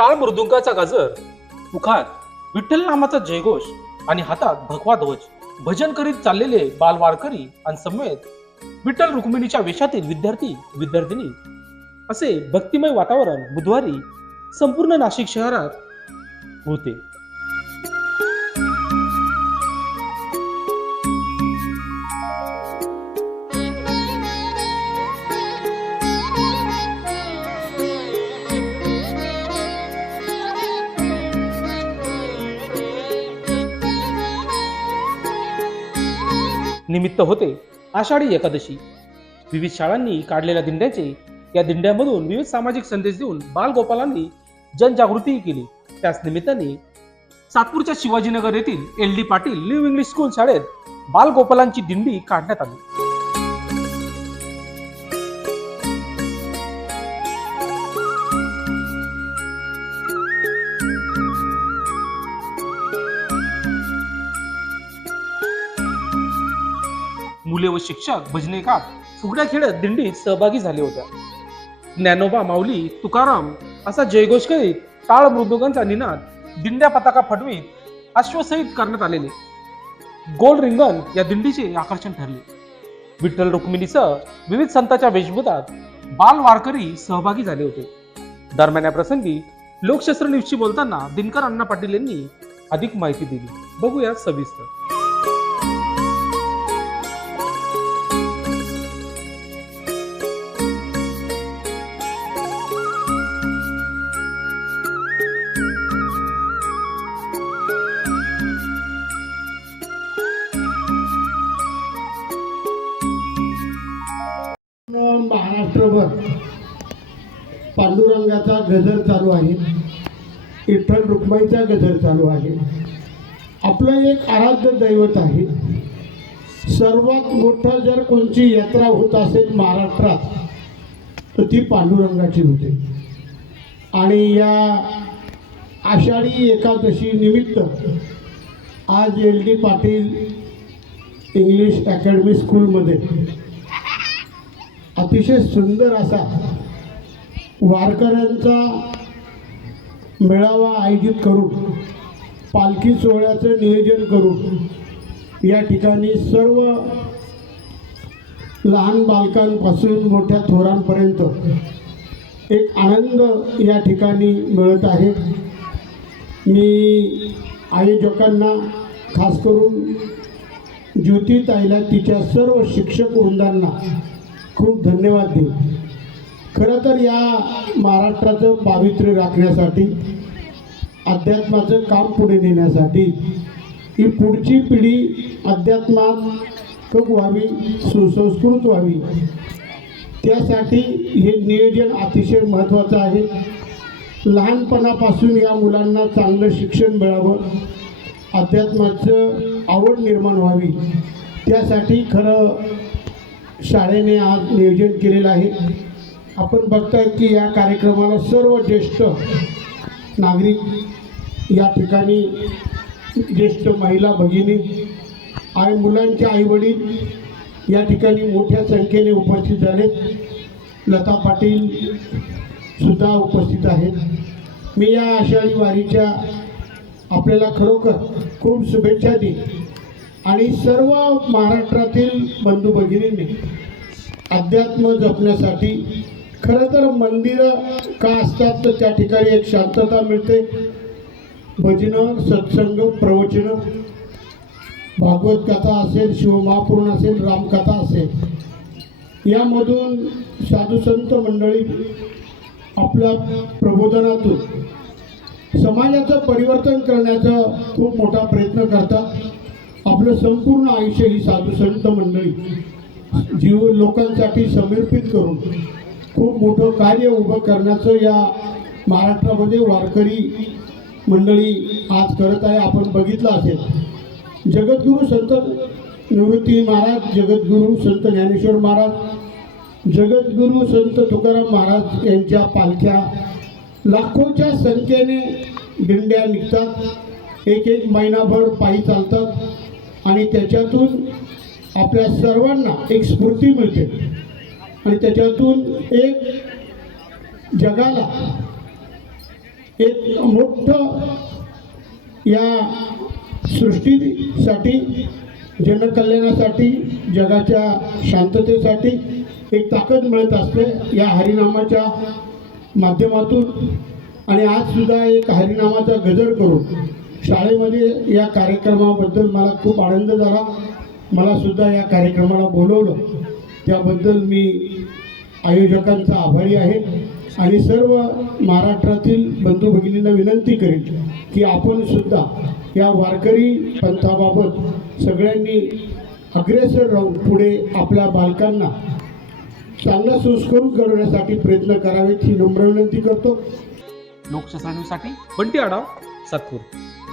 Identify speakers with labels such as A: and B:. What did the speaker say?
A: टाळ मृदुंगाचा गाजर मुखात विठ्ठल नामाचा जयघोष आणि हातात भगवा ध्वज. भजन करीत चाललेले बालवारकरी आणि समेत विठ्ठल रुक्मिणीच्या वेशातील विद्यार्थी विद्यार्थिनी. असे भक्तिमय वातावरण बुधवारी संपूर्ण नाशिक शहरात होते. निमित्त होते. आषाढी एकादशी. विविध शाळांनी काढलेल्या दिंड्याचे या दिंड्यामधून विविध सामाजिक संदेश देऊन बालगोपालांनी जनजागृतीही केली. त्याच निमित्ताने सातपूरच्या शिवाजीनगर येथील L D Patil live English school शाळेत बालगोपालांची दिंडी काढण्यात आली. मुले व शिक्षक भजनेकार फुगड्या खेळत दिंडीत सहभागी झाले होत्या ज्ञानोबा माऊली तुकाराम असा जयघोष करीत टाळ मृदुगांचा निनाद दिंड्या पताका फडवीत अश्वसहित करण्यात आलेले. गोल रिंगण या दिंडीचे आकर्षण ठरले. विठ्ठल रुक्मिणीसह विविध संतांच्या वेशभूतात बाल वारकरी सहभागी झाले होते. दरम्यान या प्रसंगी लोकशास्त्र न्यूजशी बोलताना दिनकर अण्णा पाटील यांनी अधिक माहिती दिली. बघूया सविस्तर.
B: महाराष्ट्रभर पांडुरंगाचा गजर चालू आहे. विठ्ठल रुक्माईचा गजर चालू आहे. आपलं एक आराध्य दैवत आहे. सर्वात मोठं जर कोणची यात्रा होत असेल महाराष्ट्रात तर ती पांडुरंगाची होते. आणि या आषाढी एकादशी निमित्त आज L D Patil English academy स्कूलमध्ये अतिशय सुंदर असा वारकऱ्यांचा मेळावा आयोजित करून पालखी सोहळ्याचं नियोजन करून या ठिकाणी सर्व लहान बालकांपासून मोठ्या थोरांपर्यंत एक आनंद या ठिकाणी मिळत आहे. मी आयोजकांना खास करून ज्योतिताईला तिच्या सर्व शिक्षक वृंदांना खूप धन्यवाद देऊ. खरं तर या महाराष्ट्राचं पावित्र्य राखण्यासाठी अध्यात्माचं काम पुढे नेण्यासाठी ही पुढची पिढी अध्यात्मात खूप व्हावी सुसंस्कृत व्हावी. त्यासाठी हे नियोजन अतिशय महत्त्वाचं आहे. लहानपणापासून या मुलांना चांगलं शिक्षण मिळावं अध्यात्माचं आवड निर्माण व्हावी. त्यासाठी खरं शाळेने आज नियोजन केलेलं आहे. आपण बघताय की या कार्यक्रमाला सर्व ज्येष्ठ नागरिक या ठिकाणी ज्येष्ठ महिला भगिनी आणि मुलांचे आईवडील या ठिकाणी मोठ्या संख्येने उपस्थित झाले. लता पाटील सुद्धा उपस्थित आहेत. मी या आषाढी वारीच्या आपल्याला खरोखर खूप शुभेच्छा देईन. आणि सर्व महाराष्ट्रातील बंधू भगिनींनी अध्यात्म जपण्यासाठी खरं तर मंदिरं का असतात तर त्या ठिकाणी एक शांतता मिळते. भजनं सत्संग प्रवचनं भागवत कथा असेल शिवमहापुराण असेल रामकथा असेल यामधून साधुसंत मंडळी आपल्या प्रबोधनातून समाजाचं परिवर्तन करण्याचा खूप मोठा प्रयत्न करतात. आपलं संपूर्ण आयुष्य ही साधू संत मंडळी जीव लोकांसाठी समर्पित करून खूप मोठं कार्य उभं करण्याचं या महाराष्ट्रामध्ये वारकरी मंडळी आज करत आहे. आपण बघितलं असेल. जगद्गुरू संत निवृत्ती महाराज जगद्गुरू संत ज्ञानेश्वर महाराज जगद्गुरू संत तुकाराम महाराज यांच्या पालख्या लाखोच्या संख्येने दिंड्या निघतात. एक एक महिनाभर पायी चालतात. आणि त्याच्यातून आपल्या सर्वांना एक स्फूर्ती मिळते. आणि त्याच्यातून एक जगाला एक मोठं या सृष्टीसाठी जनकल्याणासाठी जगाच्या शांततेसाठी एक ताकद मिळत असते या हरिनामाच्या माध्यमातून. आणि आज सुद्धा एक हरिनामाचा गजर करून शाळेमध्ये या कार्यक्रमाबद्दल मला खूप आनंद झाला. मला सुद्धा या कार्यक्रमाला बोलवलं. त्याबद्दल मी आयोजकांचा आभारी आहे. आणि सर्व महाराष्ट्रातील बंधू भगिनींना विनंती करेन की आपण सुद्धा या वारकरी पंथाबाबत सगळ्यांनी अग्रेसर राहून पुढे आपल्या बालकांना चांगला संस्कृत घडवण्यासाठी प्रयत्न करावेत ही नम्र विनंती करतो.
A: लोकशास्त्र बंटी आडाव सातपूर.